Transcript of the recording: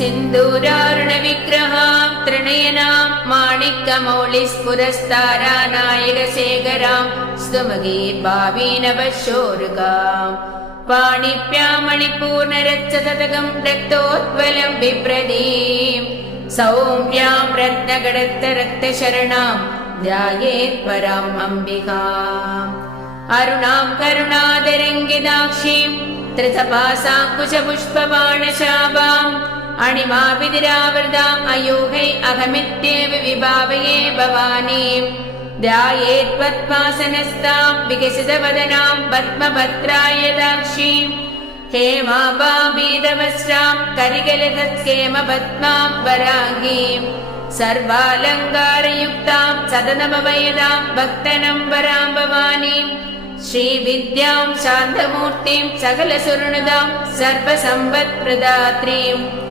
सिन्दूरारुणविग्रहां त्रिनयनां माणिक्यमौलिस्फुरस्तारानायकशेखरां स्तुमगे भावीनवशोरुकां पाणिभ्यां मणिपूर्णरत्नतटकं रक्तोत्पलं बिभ्रतीं सौम्यां रत्नगडत्तरक्तशरणां ध्यायेत् पराम् अम्बिकाम् अरुणां करुणातरङ्गिताक्षीं त्रितपासाङ्कुशपुष्पबाणशाभाम् अणिमाभिधिरावृताम् अयूहै अहमित्येव विभावये भवानीं ध्यायेत् पद्मासनस्तां विकसितवदनां पद्मभद्रायदाक्षीं हेमाभाबीतवस्त्रां करिकलितस्केमपद्मां वराङ्गीं सर्वालङ्कारयुक्तां सततमभयदां भक्तनम्बरां भवानीं श्रीविद्यां शान्तमूर्तिं सकलसुरनुदां सर्वसम्पत्प्रदात्रीम्